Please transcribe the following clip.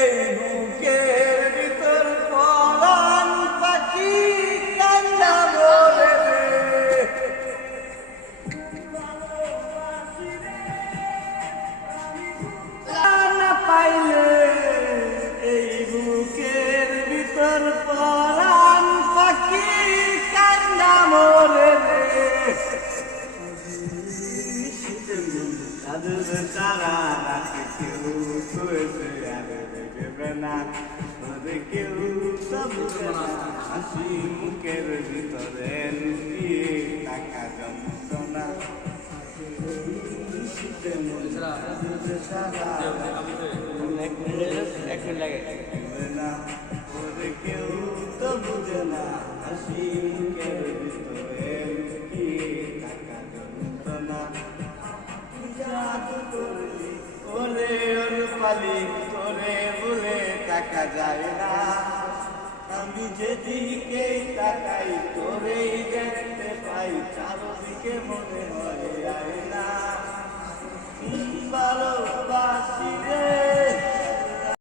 এই বুকের ভিতর পরাণ পাখি কান্না বলে রে না পাইলে এই বুকের ভিতর পরাণ পাখি কান্না মরে রে সাধুর তারা রাখে কেউ শুয়েছে আর দেখবে না কেউ সব হাসি মুখের ভিতরে লুকিয়ে টাকা যন্ত্রণা কেউ তো বুঝে না হাসি মুখের ভিতরে লুকিয়ে টাকা যন্ত্রণা ওরে অনুপালি তোরে বলে টাকা যায় না আমি যেদিকে তাকাই তোরেই দেখতে পাই চারদিকে মনে